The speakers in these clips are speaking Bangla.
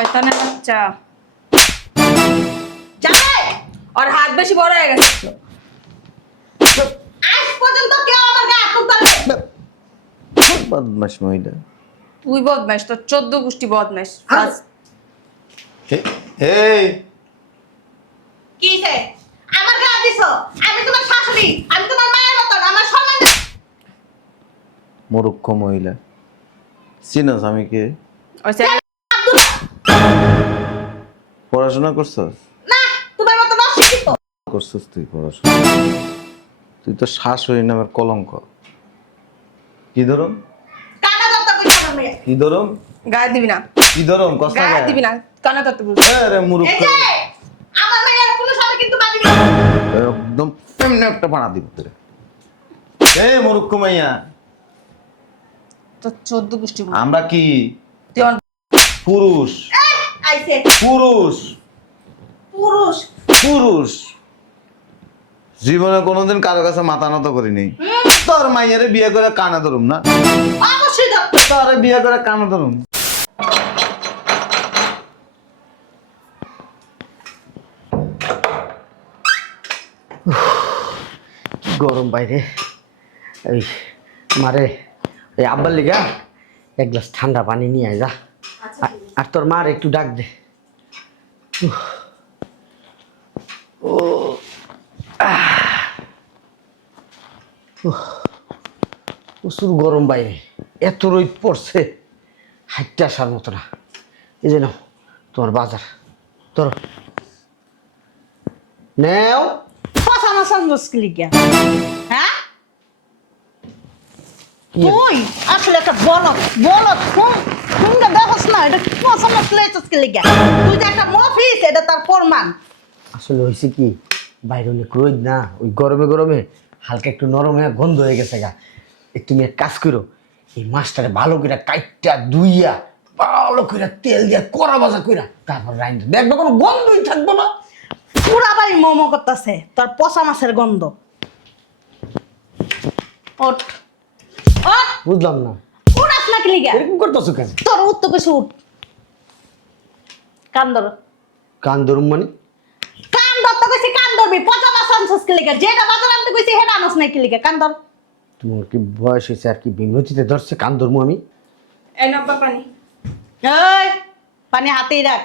শয়তানের বাচ্চা। যাবে আর হাত বেশি বড় হয়ে গেছে। আজ পর্যন্ত কেউ আমার গায়ে হাত তুলতে বদমাস মহিলা। তুই বদমাইশ, তোর 14 গোষ্ঠী বদমাইশ। এই কি রে আমার গায়ে হাত দিছো? আমি তোমার শাশুড়ি, আমি তোমার মায়ের মতন, আমার সম্মান দাও। মূর্খ মহিলা, চিনোস আমি কে? ওই ছেলে পড়াশোনা করছস? না তোমার মতো অশিক্ষিত। করছস তুই পড়াশোনা? তুই তো শাশুড়ি নামের কলঙ্ক। কি ধরুন? কানা দত্তা কইছো তুমি। কি ধরুম? গায়ে দিবি না, কি ধরুম? কষ্ট গায়ে দিবি না, কানা তত্ত্ব বুঝ। আরে মূর্খ, এই যে আমার মেয়ের কোনো সাথে কিন্তু মানিবি না। একদম এমনি একটা বানা দিব তোরে। এই মূর্খ মাইয়া, তোর 14 গোষ্ঠী বদমাইশ। আমরা কি তুই আমার পুরুষ? আইছে পুরুষ পুরুষ। পুরুষ জীবনে কোনোদিন কারো কাছে মাথা নত করিনি। তোর মাইয়ারে বিয়ে করে কানা ধরুম না? অবশ্যই দত্ত। তোরে বিয়ে করে কানা ধরুম? গরম বাইরে। এই মারে এই আব্বার লিগা এক গ্লাস ঠান্ডা পানি নিয়ে আয় যা। আর তোর মার একটু ডাক দে। ও প্রচুর গরম বাইরে, এত রোদ পড়ছে, হাইটটা আসার মতো না। এই যে নাও তোমার বাজার, তোর নেও। ফসানো সন্দেশ কি লিগা? হ্যাঁ তুই আসলে একটা বলদ বলদ তুমি দেখোস না এটা ফসানো প্লেটস কি লিগা? তুই যে একটা মফিস এটা তার প্রমাণ। আসলে হয়েছে কি, বাইরে অনেক রোদ না, ওই গরমে গরমে হালকা একটু নরম হয়ে গন্ধ হয়ে গেছে গা। তুমি এক কাজ করো, এই মাছটারে ভালো করে কাইটটা ধুইয়া ভালো করে তেল দিয়া কড়া ভাজা কইরা তারপর রাইন্দা দেখবে কোনো গন্ধই থাকবো না। পুরা বাড়ি মোমো করতেছে তোর পচা মাছের গন্ধ। ওঠ ওঠ বুঝলাম না, উঠাস না কি লিগা? এরকম করতেছো কেন? তোর উঠতে কইছি উঠ। কান ধর কান ধরুম মানে? কান ধরতে কইছি কান ধরবি। পচা মাছ আনছিস কি লিগা? যেটা বাজার আনতে কইছি সেটা আনস না কি লিগা? কান ধর। তোমার কি বয়স হয়েছে আর কি বিমতিতে ধরছে কান ধরবো আমি? এই নাব্বা পানি। এই পানি হাতেই রাখ।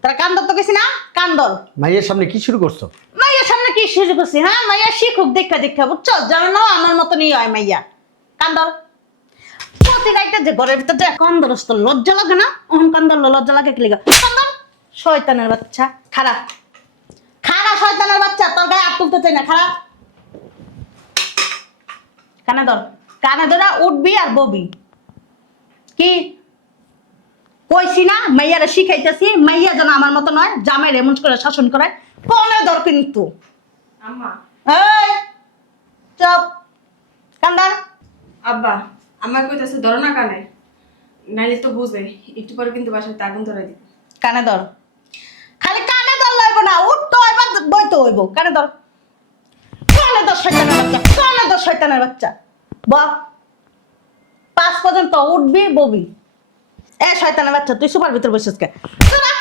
তোরা কান ধরতে কইছি না? কান ধর। মাইয়ের সামনে কি শুরু করছো? মাইয়ার সামনে কি শুরু করছি? হ্যাঁ মাইয়া শিখুক দেখা দেখা বুঝছো? জানো না আমার মতনই হয় মাইয়া। কান ধর। প্রতি রাইতে যে ঘরের ভিতর যে কান ধরস তোর লজ্জা লাগে না? ওহন কান ধরলো লজ্জা লাগে কি লিগা? কান ধর। শয়তানের বাচ্চা খারাপ খারাপ শয়তানের বাচ্চা তোর গায়ে হাত তুলতে চাই না। খারাপ কানে ধর। কানে ধরা উঠবি আর ববি। কি কইছি না মাইয়ারে শিখাইতেছি, মাইয়া যেন আমার মতো নয়, জামাই এমন করে শাসন করে। কোনে ধর কিন্তু। আম্মা, এই চুপ কান্দার। আব্বা আমার কইতাছে ধরো না কানে, নাইলে তো বুঝে একটু পরে কিন্তু বাসায় আগুন ধরাই দিবে। কানে ধর। খালি কানে ধর লইব না, উঠতে হইব বইতে হইব। কানে ধর। কানে ধর শয়তানের বাচ্চা, কানে ধর শয়তানের বাচ্চা। ব 5 পর্যন্ত উঠবি ববি। এ শয়তানের বাচ্চা তুই সুপার ভিতর বসছিস কে? তোরা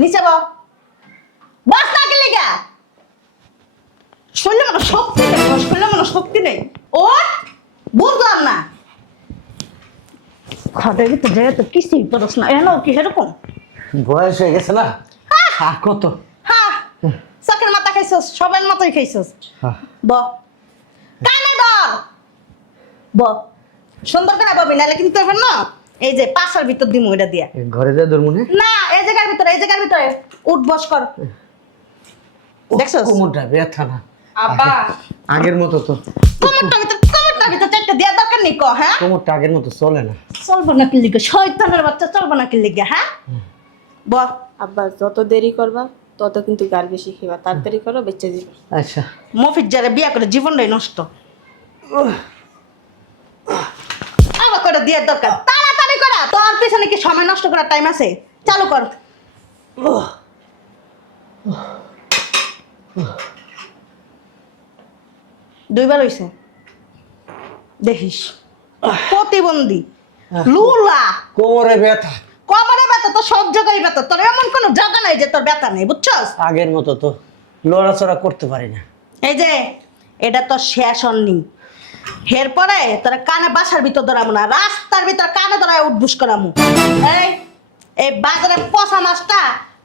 নিচে ব। বস না কি লিগা? শরীরে মনে শক্তি নেই, শরীরে মনে শক্তি নেই। ওঠ বুঝলাম না। খাটের ভিতর যেয়ে তো কিছুই করস না। এনো কি এরকম? বয়স হয়ে গেছে না, আর কত? হ্যাঁ চকের মাথা খাইছস, সবার মতোই খাইছস। হ্যাঁ। ব কানে ধর। ব সুন্দর করে ববি নাহলে কিন্তু তোর না এই যে পাশার ভিতর দিমু এটা দিয়া। ঘরে যা ধরবো না? না এই জায়গার ভিতরে, এই জায়গার ভিতরে উঠ বস কর। দেখছস কোমরটা ব্যথা না আব্বা আগের মতো তো, কোমরটার ভিতর চারটা দেওয়া দরকার নেই ক। হ্যাঁ কোমরটা আগের মতো চলে না। চলবো না কি লিগে? শয়তানের বাচ্চা চলবো না কি লিগে? হ্যাঁ ব আব্বা যত দেরি করবা তত কিন্তু গার বেশি খেবা, তাড়াতাড়ি করো বেঁচে দিবে। আচ্ছা মফিজ যারা বিয়া করে জীবনটাই নষ্ট। আবার করে দেওয়ার দরকার, তাড়াতাড়ি করা। তোর পিছনে কি সময় নষ্ট করার টাইম আছে? চালু কর। দুইবার হইছে দেখিস। প্রতিবন্ধী লুলা কোমরে ব্যথা। কমরে ব্যথা তো সব জায়গায় ব্যথা, তোর এমন কোনো জায়গা নাই যে তোর ব্যথা নেই, বুঝছস? আগের মতো তো লড়াচড়া করতে পারি না। এই যে এটা তো শেষ অনলি, এরপরে তোরা কানে বাসার ভিতর ধরামু না, রাস্তার ভিতর কানে ধরায় উঠবুস করামু। এই এই বাজারে পচা মাছটা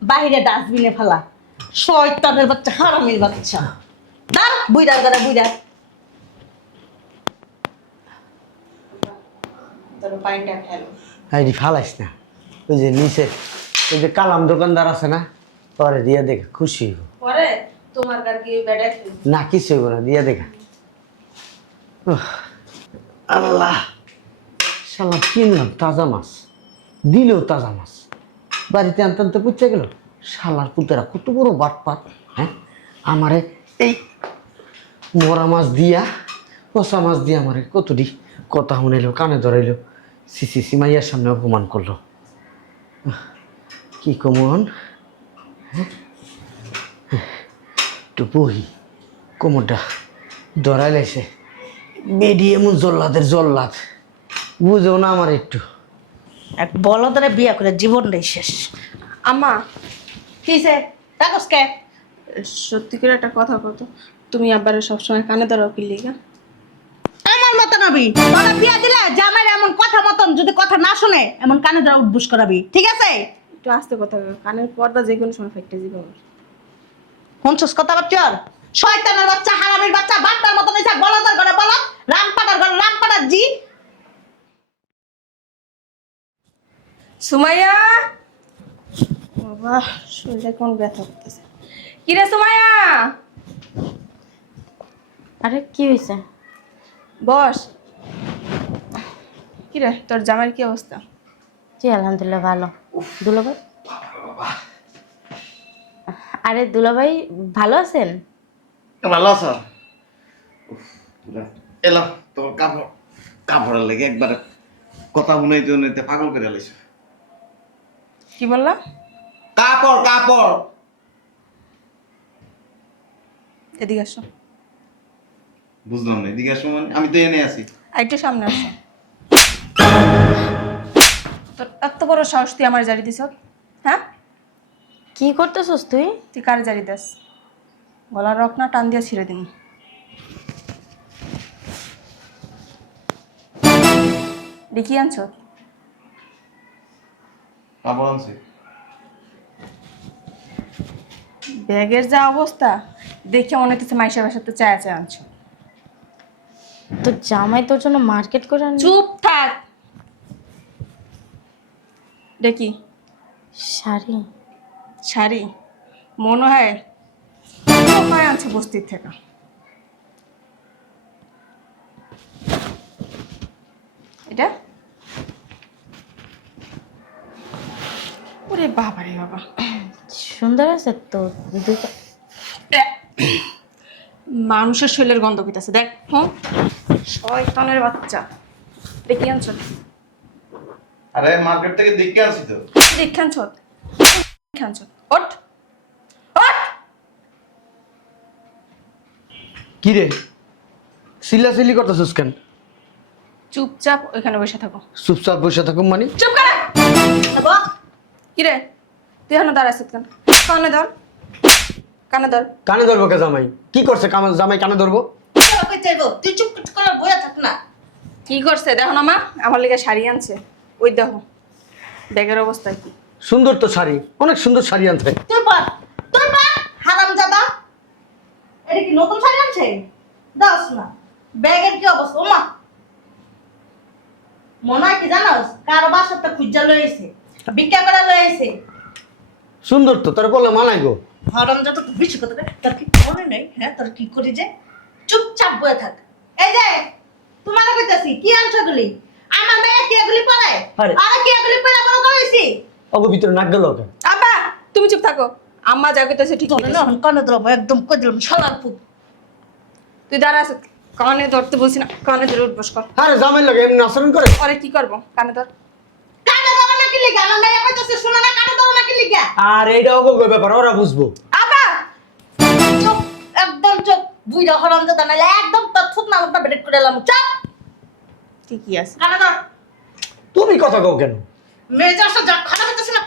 বাহিরে ডাস্টবিনে ফেলা, শয়তানের বাচ্চা, হারামির বাচ্চা। দাঁড় বুইড়া দাঁড়া বুইড়া। তোর পানিটা খেলো। আইডি ফালাইস না, ওই যে নিচে ওই যে কালাম দোকানদার আছে না, পরে দিয়ে দেখে খুশি হইব। পরে তোমার কার কি বেড়াই না কিছু হইব না, দিয়ে দেখা। উহ, আল্লাহ, শালা কিনলাম তাজা মাছ, দিলেও তাজা মাছ, বাড়িতে আনতে আনতে পুচ্ছে গেল। শালার পুতেরা কত বড় বাটপাত, হ্যাঁ? আমারে এই মরা মাছ দিয়া, পচা মাছ দিয়া আমারে কতটি কথা শুনাইলো, কানে ধরাইলো, সিসি মাইয়ার সামনে অপমান করলো। কি কমন, একটু বহি, কোমরটা ধরাই লাইছে, বেডি এমন জল্লাদের জল্লাদ, বুঝেও না আমার একটু। এক বলদরে বিয়া করে জীবনটাই শেষ। আম্মা, কিসে কাগজ কে? সত্যি করে একটা কথা কতো, তুমি আবার সবসময় কানে ধরাও কি লিগা? আমার মতো নবী, তোরা বিয়া দিলে জামাই এমন কথা মতন যদি কথা না শুনে এমন কানে ধরা উঠবুস করাবি, ঠিক আছে? একটু আস্তে কথা কও, কানের পর্দা যে কোনো সময় ফেটে যাবে আমার। শুনছস কথা বাচ্চার? শয়তানের বাচ্চা, হারামির বাচ্চা, বাট্টার মতন হইছে, বলদের ঘরে বলদ, রামপাটার ঘরে রামপাটার জি। সুমাইয়া, বাবা শরীরে কোন ব্যথা করতেছে। কিরে সুমাইয়া, আরে কি হয়েছে? বস। কিরে তোর জামাইয়ের কি অবস্থা? জি আলহামদুলিল্লাহ ভালো। দুলাভাই, আরে দুলাভাই ভালো আছেন? ভালো আছো? এলো তোর কাপড়, কাপড়ের লেগে একবার কথা শুনাইতে শুনাইতে পাগল করে লাইছো। কি বললা? কাপড় কাপড়, এদিকে আসো। বুঝলাম না, এদিকে আসো মানে? আমি তো এনে আছি। একটু সামনে আসো। তোর এত বড় সাহস, তুই আমার জারি দিছ? হ্যাঁ, কি করতেছস তুই? তুই কারে জারি দাস? গলার রক না টান দিয়া ছিঁড়ে দিন। দেখি আনছ কাপড় আনছি। ব্যাগের যা অবস্থা দেখে মনে হচ্ছে মাইশা বাসাতে চায়া চায় আনছ। তোর জামাই তোর জন্য মার্কেট করে আনলি? চুপ থাক। দেখি শাড়ি? শাড়ি মনে হয় কোথায় আনছে বস্তির থেকে। এটা ওরে বাবা রে বাবা, সুন্দর আছে তো। মানুষের শৈলের গন্ধ পেতেছে দেখ। হুম, শয়তানের বাচ্চা। দেখি আনছ? আরে মার্কেট থেকে দেখে আনছি তো। দেখি আনছ? আনছ? ওঠ ওঠ। কি রে, চিল্লাচিল্লি করতেছিস কেন? চুপচাপ ওইখানে বসে থাকো। চুপচাপ বসে থাকুম মানে? চুপ করে। কিরে তুই এখনো দাঁড়াইছিস কেন? কানে ধর, কানে ধর। কানে ধরবো কে জামাই? কি করছে জামাই কানে ধরবো? তোকে চাইবো, তুই চুপ করে বইয়া থাক না। কি করছে দেখো না মা, আমার লিগে শাড়ি আনছে। ওই দেখো ব্যাগের অবস্থা কি। সুন্দর তো শাড়ি, অনেক সুন্দর শাড়ি আনছে। তুই পার হারামজাদা। এটা কি নতুন শাড়ি আনছে? দাস না, ব্যাগের কি অবস্থা? ওমা, মনে হয় কি জানোস, কারো বাসাটা খুঁজা লয়ে আইছে, ভিক্ষা করে লয়ে আইছে। সুন্দর তো, তার বললে মানাই গো। হারামজাদা তো বেশি কথা বলে। তোর কি মনে নেই? হ্যাঁ, তোর কি করি যে? চুপচাপ বয়ে থাক। এই যে তোমার কইতাছি, কি আনছো গুলি? আমার মেয়ে কি এগুলি পরে? আরে। আরে কি এগুলি পরে বড় করেছি? অগো ভিতরে নাক গেল কেন? আব্বা তুমি চুপ থাকো, আম্মা যা কইতাছে ঠিক তোর কইতাছে। না কানে ধরবো, একদম কই দিলাম শালার পুত। তুই দাঁড়া আছিস, কানে ধরতে বলছি না, কানে ধরে উঠবস কর। আরে জামাই লাগে এমনি আচরণ করে? পরে কি করবো? কানে ধর। কানে ধরো নাকি লিগা? আমার মেয়ে কইতাছে শোনা না, কানে ধরো নাকি লিগা? আর এইটা অগো ব্যাপার, ওরা বুঝবো। আব্বা চুপ, একদম চুপ। বুইড়া হারামজাদা, নাইলে একদম তোর থুত না মুখটা বেরেট করে এলাম। চুপ, ঠিকই আছে। কানে ধর। তুমি কথা কও কেন? মেজাজটা যা খারাপ হইতেছে না,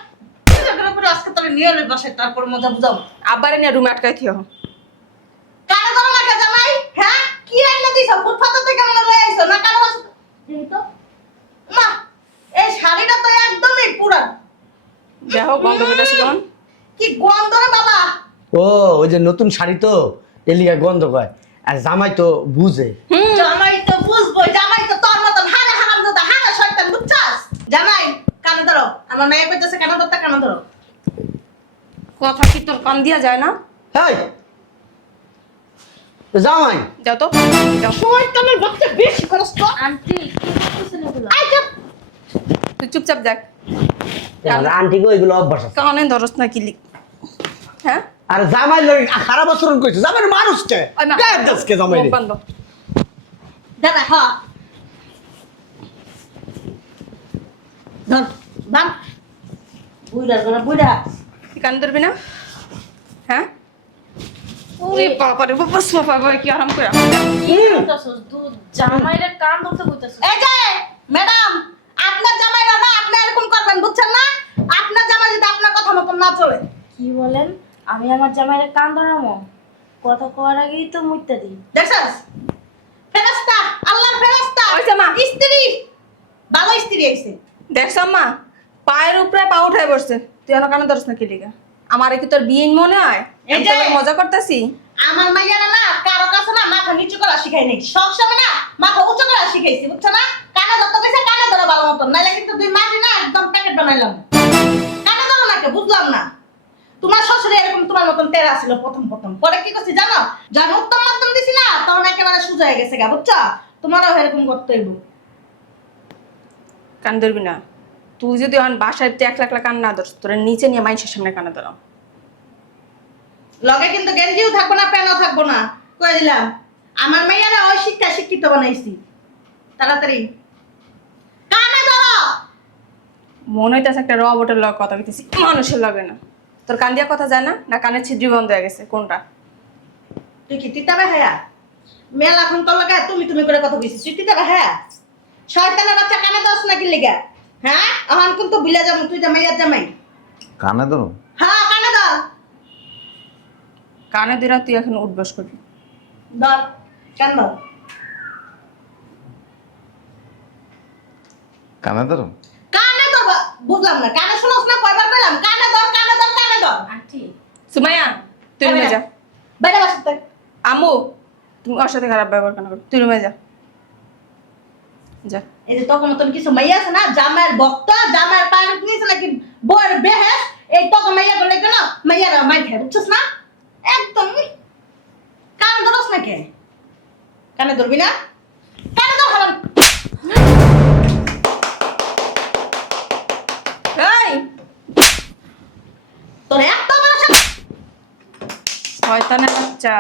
করে আজকে তোর নিয়ে এলে বাসায়, তারপর মজা বুঝাও। আব্বারে নিয়ে রুমে আটকাই থিও। কানে ধরো না কে জামাই? হ্যাঁ কি আইনা দিছ? ফুটপাত থেকে আমরা লয়ে আইছো না কানে বাস? এই তো মা, এই শাড়িটা তো একদমই পুরান। যাই হোক গন্ধ পেতেছে কেমন? কি গন্ধ রে বাবা! ও ওই যে নতুন শাড়ি তো এলিয়া গন্ধ কয়, আর জামাই তো বুঝে। জামাই তো বুঝবো, জামাই তো তোর মতন হারে হারামজাদা, হারে শয়তান, বুঝছাস? জামাই কানে ধরো, আমার মেয়ে কইতেছে কানে ধরতে, কানে ধরো। কথা কি তোর কান দিয়া যায় না? হেই জামাই যাও তো, যাও। শয়তানের বাচ্চা বেশি করস তো। আন্টি কি করতেছেন এগুলো? আই চুপ। তুই চুপচাপ দেখ। আন্টি গো এগুলো অভ্যাস আছে। কানে ধরস না কি লিখ? হ্যাঁ আর জামাই লগে খারাপ আচরণ কইছে, জামাই মানুষকে ওই মা, গায়ের দাসকে জামাই মুখ রে। বন্ধ। দাদা হ ধর বাম বুইড়া গলা বুইড়া। তুই কান ধরবি না? হ্যাঁ? ওরে বাবা রে বাবা, কি আরাম করে। কি করতেছস? তুই জামাইরে কান ধরতে কইতাছস? এই যে ম্যাডাম, আপনার জামাইরা না আপনি এরকম করবেন, বুঝছেন না? আপনার জামাই যদি আপনার কথা মতন না চলে। কি বলেন? আমি আমার জামাইরে কান ধরামো? কথা কওয়ার আগেই তো মুইতা দিই। দেখছস? ফেরেশতা, আল্লাহর ফেরেশতা। ওই যে মা। স্ত্রী, ভালো স্ত্রী আইছে। দেখছ মা, পায়ের উপরে পা উঠায় বসছে। তুই এখনো কানে ধরস না কি লিগা? আমার কি তোর বিয়ে মনে হয়? এই আমি যে- তোকে মজা করতেছি। আমার মাইয়ারা না কারো কাছে না মাথা নিচু করা শিখাই নাই, সবসময় না মাথা উঁচু করা শিখাইছি, বুঝছো না? কানে ধরতে কইছে, কানে ধরো ভালো মতন, নাইলে কিন্তু দুই মাঝে না একদম প্যাকেট বানাইলাম। কানে ধরো না কে, বুঝলাম না। তোমার শ্বশুরে এরকম তোমার মতন তেরা ছিল প্রথম প্রথম, পরে কি করছি জানো? যখন উত্তম মাধ্যম দিছি না তখন একেবারে সোজা হয়ে গেছে গা, বুঝছো? তোমারও এরকম করতে হইব। কান ধরবি না। তুই যদি এখন বাসায় একলা একলা কান না ধরস, তোরা নিচে নিয়ে মানুষের সামনে কানে ধরাও। লগে কিন্তু গেঞ্জিও থাকবো না, প্যানও থাকবো না, কয়ে দিলাম। আমার মেয়েরা ওই শিক্ষা শিক্ষিত বানাইছি। তাড়াতাড়ি কানে ধরো। মনে হইতেছে একটা রবটের লগে কথা কইতেছি, মানুষের লগে না। তোর কান দিয়া কথা যায় না, না কানের ছিদ্রি বন্ধ হয়ে গেছে? কোনটা? তুই কি তিতাবে হ্যাঁ? মেলা এখন তোর লগে তুমি তুমি করে কথা কইছিস, তুই তিতাবে হ্যাঁ? শয়তানের বাচ্চা কানে দোস নাকি লিগা? হ্যাঁ এখন কিন্তু বিলা যাবো, তুই জামাইয়ার জামাই। কানে ধরো। হ্যাঁ কানে ধর। কানে দিরা তুই এখন উঠবস করবি। ধর কান ধর। কানে ধরো। কানে ধর বুঝলাম না, কানে শুনোস না? কয়বার কইলাম কানে ধর, কানে ধর, কানে ধর। আন্টি সুমাইয়া, তুই রুমে যা। বাইরে বাসাতে। আমু, তুমি ওর সাথে খারাপ ব্যবহার কেন করো? তুই রুমে যা, যা। এই যে তখন মতন কিছু মাইয়া আছে না, জামাইয়ের ভক্ত, জামাইয়ের পায়ে নিয়েছে নাকি বউয়ের বেহেস, এই তখন মাইয়া করলে কেন মাইয়ারা মাই খায়, বুঝছিস না? একদম কানে ধরস না কে? কানে ধরবি না? কানে ধর হারাম। এই তোর এত বড় সাহস! শয়তানের বাচ্চা,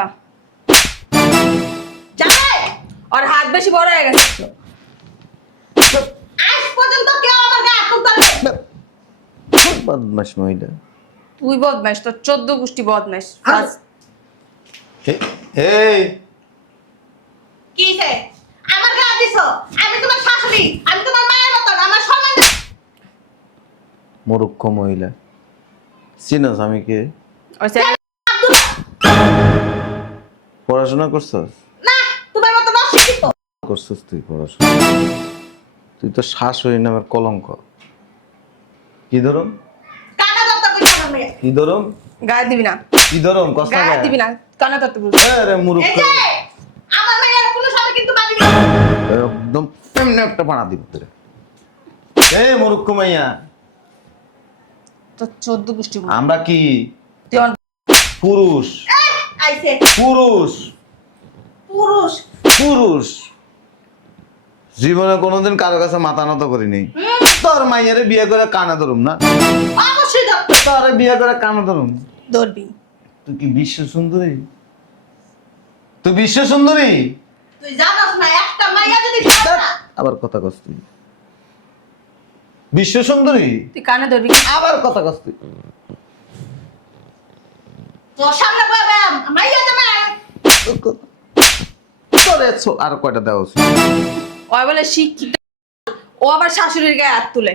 জামাই ওর হাত বেশি বড় হয়ে গেছে। আজ পর্যন্ত কেউ আমার গায়ে হাত তুলতে পারবে না। বদমাস মহিলা। তুই বদমাইশ, তোর 14 গোষ্ঠী বদমাইশ। আর- এই কি হইছে? আমার গায়ে হাত দিছো? আমি তোমার শাশুড়ি, আমি তোমার মায়ের মতন, আমার সম্মান দে। মূর্খ মহিলা। চিনস আমি কে? ওই যে আব্দুল্লাহ, পড়াশোনা করছস? না তোমার মতন অশিক্ষিত। করছস তুই পড়াশোনা? তুই তো শাশুড়ি নামের কলঙ্ক। কি ধরুন? কানে ধরতে কইছো আমার মেয়ে। কি ধরুন? গায়ে দিবি না, কি ধরুন? কষ্ট গায়ে দিবি না, কানে ধরতে বলছি। আরে মূর্খ। এই যে আমার মেয়ের কোনো সময় কিন্তু বাড়ি না। একদম এমনি একটা পানা দিব তোরে। এই মূর্খ মাইয়া, তোর 14 গোষ্ঠী বদমাইশ। আমরা কি তুই আমার পুরুষ? আইছে পুরুষ পুরুষ। পুরুষ জীবনে কোনোদিন কারো কাছে মাথা নত করিনি। তোর মাইয়ারে বিয়ে করে কানে ধরুম না? অবশ্যই ধর। তোরে বিয়ে করে কানে ধরুম? ধরবি। তুই কি বিশ্ব সুন্দরী? তুই বিশ্ব সুন্দরী? তুই জানাস না একটা মাইয়া যদি ধরে না, আবার কথা কস তুই। বিশ্ব সুন্দরী? তুই কানে ধরবি। আবার কথা কস তুই। তোর সামনে বলবে মাইয়া যাবে। তোরে আর কয়টা দেওয়া উচিত? ওই বলে শিক্ষিত, ও আবার শাশুড়ির গায়ে হাত তুলে।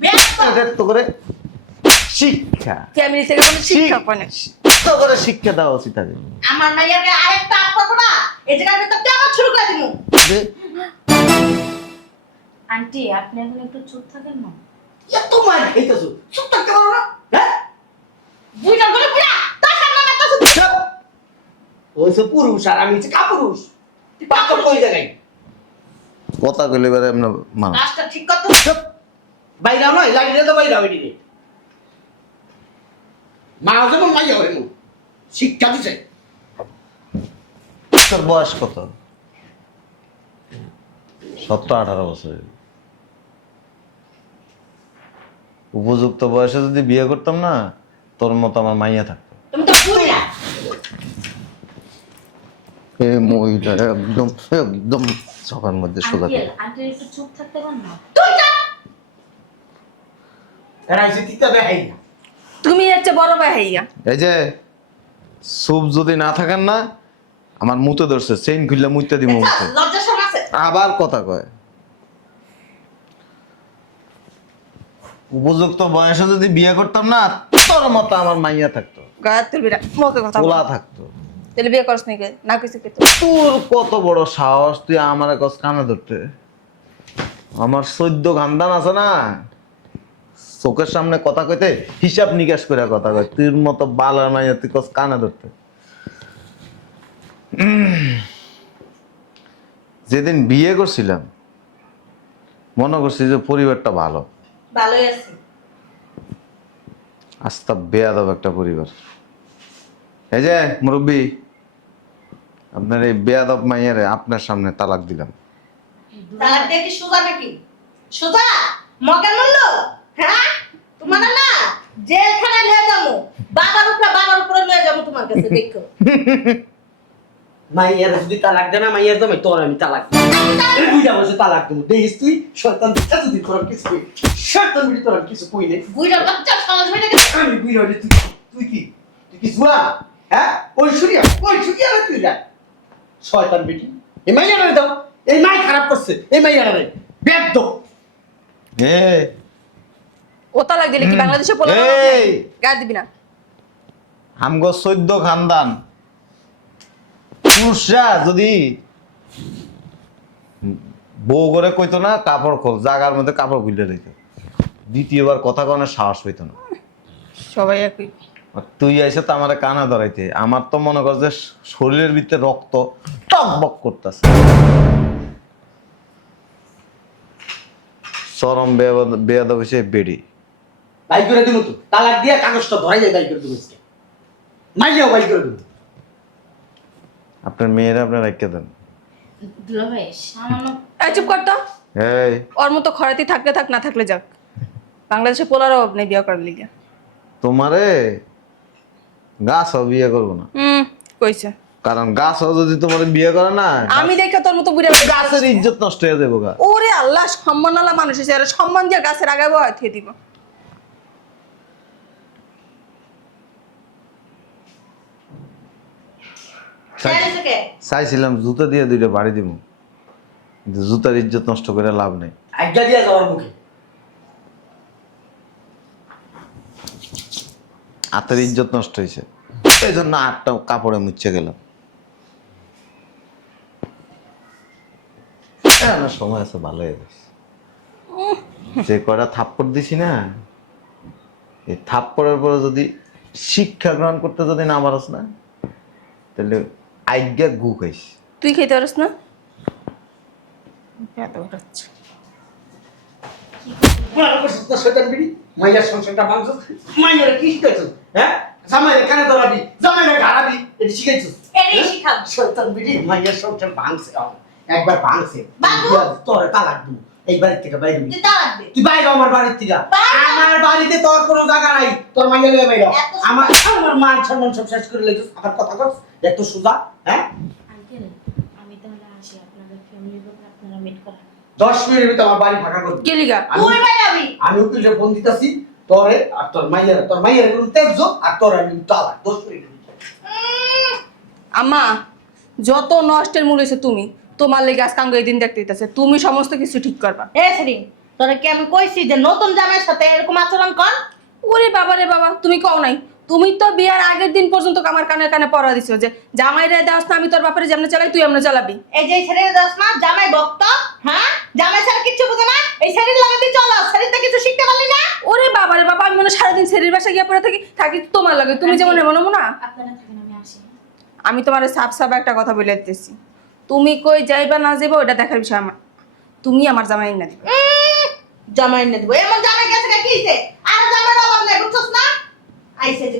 বেশ তো। এটা তো করে শিখ শিক্ষা ফ্যামিলি থেকে কোনো শিক্ষা পায় না। তো করে শিক্ষা দেওয়া উচিত আগে আমার মাইয়াকে আরেকটা আপ করবো না, এই জায়গার ভিতর তেমন শুরু করে দিমু। যে আন্টি আপনি এখন একটু চুপ থাকেন না। এত মার খাইতেছো চুপ থাকতে পারো না হ্যাঁ বুইড়া করে বুইড়া, তার সামনে মারতাছিস। চুপ! ওই সব পুরুষ আর আমি হচ্ছে কাপুরুষ তুই পাত্র কই জায়গায় কথা কইলে এবারে এমন মানুষ কাজটা ঠিক করতে চুপ বাইরাও নয় লাগিয়ে তো বাইরাও এদিকে মা যেমন মাইয়া হইল শিক্ষা দিছে তোর বয়স কত 17-18 বছর উপযুক্ত বয়সে যদি বিয়ে করতাম না তোর মতো আমার মাইয়া থাকতো তুমি তো বুইড়া। এই মহিলা একদম একদম সবার মধ্যে সোজা করে। আন্টি একটু চুপ থাকতে পারেন না। তুই যা। এরা এসে তিতা দেখাই না তুমি হচ্ছে বড় ভাই হইয়া। এই যে সুপ যদি না থাকেন না আমার মুতে ধরছে চেইন খুললে মুইতে দিব মুতে লজ্জা শরম আছে? আবার কথা কয় উপযুক্ত বয়সে যদি বিয়ে করতাম না তোর মতো আমার মাইয়া থাকতো গায়ে তুলবি না, মুখে কথা বল। পোলা থাকতো তাহলে বিয়ে করছ নাকি না কিছু কে? তোর কত বড় সাহস তুই আমার কাছ কানে ধরতে আমার 14 গান্দান আছে না চোখের সামনে কথা কইতে হিসাব নিকাশ করে কথা কয় তোর মতো বালার মাইয়া তুই কাছ কানে ধরতে যেদিন বিয়ে করছিলাম মনে করছি যে পরিবারটা ভালো ভালোই আছি। আস্তা বেয়াদব একটা পরিবার এই যে মুরব্বী আপনার এই বেয়াদব মাইয়ারে আপনার সামনে তালাক দিলাম তালাক দিয়ে কি সোজা নাকি? সোজা মগের মূল্য? হ্যাঁ তোমার না জেলখানায় নিয়ে যাবো, বাবার উপরে নিয়ে যাবো তোমার কাছে, দেখো। মাইয়ার যদি তালাক দেয় না মাইয়ার দামে তোর আমি তালাক দিই বুঝা বসে তালাক দেবো দেখিস তুই শয়তান দিচ্ছা যদি তোর কিছু কই শয়তান বিড়ি তোর কিছু কই নেই বুইড়া বাচ্চা সমাজ বেড়ে গেছে। আমি বুঝা হলে তুই কি জুয়া হ্যাঁ ওই সুরিয়া রে তুই না শয়তান বিটি এই মাইয়ারে দাও এই মাই খারাপ করছে এই মাইয়ারে ব্যাগ দাও এ ও তালাক দিলে কি বাংলাদেশে পোলা এই! গায়ে দিবি না? আমগো 14 খানদান পুরুষরা যদি বউ করে কইতো না কাপড় খোল জাগার মধ্যে কাপড় খুলে রেখে দ্বিতীয়বার কথা কনের সাহস হইতো না সবাই একই। আর তুই এসে তো আমার কানা ধরাইতে আমার তো মনে কর যে শরীরের ভিতরে রক্ত টকবক করতেছে চরম বেয়াদব হইছে বেড়ি বাই করে দিমু তো তালাক দিয়া কাগজটা ধরাই যায় বাই করে দিমু আজকে মাইয়াও বাই করে দিমু আপনার মেয়েরা আপনার রেখে দেন দুলা ভাই সামান্য এই চুপ কর তো। এই ওর মতো খরাতি থাকলে থাক, না থাকলে যাক। বাংলাদেশে পোলার অভাব নেই বিয়ে করার লিগে। তোমারে গাছ বিয়ে করবো না কইছে। কারণ গাছ যদি তোমার বিয়ে করে না আমি দেখে তোর মতো বুড়ে গাছের ইজ্জত নষ্ট হয়ে যাবো গা ওরে আল্লাহ, সম্মান আল্লাহ মানুষ এসে আর সম্মান দিয়ে গাছের আগে বয় থিয়ে দিব। ছেড়েছে কে? চাইছিলাম জুতা দিয়ে 2টা বাড়ি দিব কিন্তু জুতার ইজ্জত নষ্ট করে লাভ নেই আজ্ঞা দিয়া যাওয়ার মুখে হাতের ইজ্জত নষ্ট হয়েছে এই জন্য 8টা কাপড়ে মুচ্ছে গেলাম না সময় আছে ভালো হয়ে গেছে যে কয়টা থাপ্পড় দিছি না এই থাপ্পড়ের পরে যদি শিক্ষা গ্রহণ করতে যদি না পারস না তাহলে আজ্ঞা গু খাইস তুই খেতে পারিস না? পুরানো করছিস তো শয়তান বিড়ি মাইয়ার সংসারটা ভাঙছিস মাইয়ারে কি শিখাইছিস হ্যাঁ জামাইরে কানে ধরাবি জামাইরে গাড়াবি এটা শিখাইছিস এটাই শিখাবো। শয়তান বিড়ি মাইয়ার সংসার ভাঙছে একবার ভাঙছে বাবু! তোরে তালাক দিব এই বাড়ির থেকে বাইরে হবি। তুই তালাক দে। তুই বাইরে আমার বাড়ির থেকে বাইরে? আমার বাড়িতে তোর কোনো জায়গা নাই তোর মাইয়া লয়ে বাইরে এত আমার আমার মান সম্মান সব শেষ করে লইছিস আবার কথা কস এত সুজা হ্যাঁ আঙ্কেল আমি তাহলে আসি, আপনাদের ফ্যামিলির ব্যাপারে আপনারা মিট করেন। 10 মিনিটের ভিতরে আমার বাড়ি ফাঁকা করবি কে লিগা? তুই ভাই যাবি। আমি উকিলে ফোন দিতাছি তোরে আর তোর মাইয়ারে কোন তেজ আর তোর আমি তালাক 10 মিনিটের ভিতরে আম্মা, যত নষ্টের মূল হয়েছে তুমি। তোমার লেগে আজকে আঙ্গ এই দিন দেখতে দিতেছে, তুমি সমস্ত কিছু ঠিক করবা। এ শ্রী, তোরা কি আমি কইছি যে নতুন জামাইয়ের সাথে এরকম আচরণ কর? ওরে বাবা রে বাবা, তুমি কও নাই? তুমি তো বিয়ার আগের দিন পর্যন্ত আমার কানে কানে পড়া দিছো যে জামাই রে দাস না, আমি তোর বাপরে যেমন চালাই তুই এমন চালাবি। এই যে ছেড়ে দাস না, জামাই ভক্ত, হ্যাঁ জামাই ছাড়া কিচ্ছু বুঝে না, এই শাড়ির লাগে তুই চলো, শাড়িতে কিছু শিখতে পারলি না? ওরে বাবা রে বাবা, আমি মনে হয় সারাদিন শরীর বাসা গিয়ে পড়ে থাকি থাকি তোমার লাগে, তুমি যেমন এমন না। আপনারা থাকেন, আমি আসি। আমি তোমার সাফ সাফ একটা কথা বলে দিতেছি, তুমি কই যাইবা না যাইবা ওটা দেখার বিষয় আমার, তুমি আমার জামাই না দিবা। জামাই এনে দিব, এমন জামাই গেছে কি হইছে? আর জামাইর অভাব নাই, বুঝছস না? আইছে যে